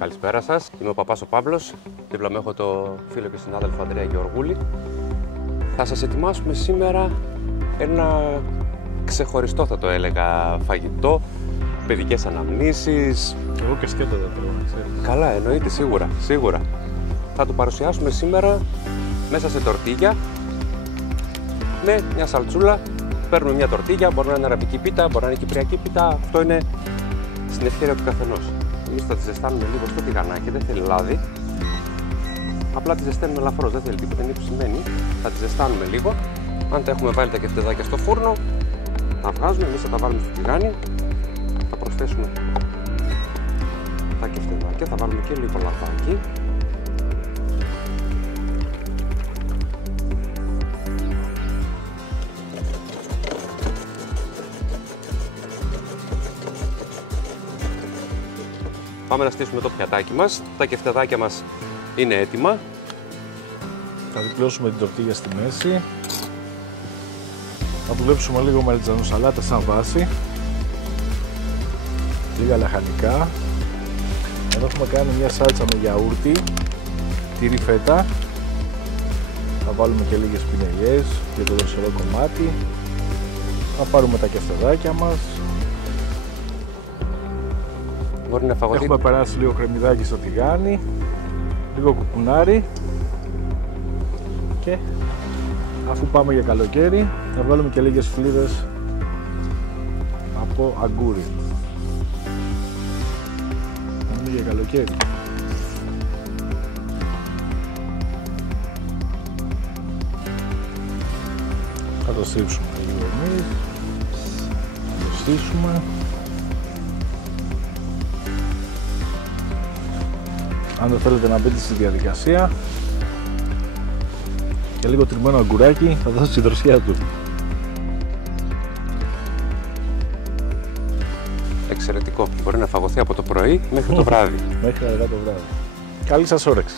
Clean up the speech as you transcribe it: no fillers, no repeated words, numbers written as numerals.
Καλησπέρα σας. Είμαι ο Παπάς ο Παύλος. Δίπλα μου έχω το φίλο και συνάδελφο Ανδρέα Γεωργούλη. Θα σας ετοιμάσουμε σήμερα ένα ξεχωριστό, θα το έλεγα, φαγητό, παιδικές αναμνήσεις. Εγώ και σκέτο δεν τρώω, να ξέρεις. Καλά, εννοείται, σίγουρα. Θα το παρουσιάσουμε σήμερα μέσα σε τορτίγια με μια σαλτσούλα. Παίρνουμε μια τορτίγια, μπορεί να είναι αραβική πίτα, μπορεί να είναι κυπριακή πίτα. Αυτό είναι στην ευχέρεια του καθενός. Εμείς θα τη ζεστάνουμε λίγο στο τηγανάκι, δεν θέλει λάδι. Απλά τη ζεσταίνουμε ελαφρώς, δεν θέλει τίποτα, είναι ψημένη. Θα τη ζεστάνουμε λίγο. Αν τα έχουμε βάλει τα κεφτεδάκια στο φούρνο, τα βγάζουμε, εμείς θα τα βάλουμε στο τηγάνι. Θα προσθέσουμε τα κεφτεδάκια, θα βάλουμε και λίγο λαδάκι. Πάμε να στήσουμε το πιατάκι μας. Τα κεφτεδάκια μας είναι έτοιμα. Θα διπλώσουμε την τορτίγια στη μέση. Θα δουλέψουμε λίγο μαριτζανοσαλάτα σαν βάση. Λίγα λαχανικά. Εδώ έχουμε κάνει μια σάλτσα με γιαούρτι, τυρί φέτα. Θα βάλουμε και λίγες πινελιές για το δροσερό κομμάτι. Θα πάρουμε τα κεφτεδάκια μας. Έχουμε περάσει λίγο κρεμμυδάκι στο τηγάνι, λίγο κουκουνάρι και αφού πάμε για καλοκαίρι θα βάλουμε και λίγες φλίδες από αγκούρι. Πάμε για καλοκαίρι. Θα το στρίψουμε λίγο εμείς, θα το στήσουμε. Αν δεν θέλετε να μπείτε στη διαδικασία και λίγο τριμμένο αγκουράκι θα δώσει τη δροσιά του. Εξαιρετικό. Μπορεί να φαγωθεί από το πρωί μέχρι το βράδυ. Μέχρι αργά το βράδυ. Καλή σας όρεξη.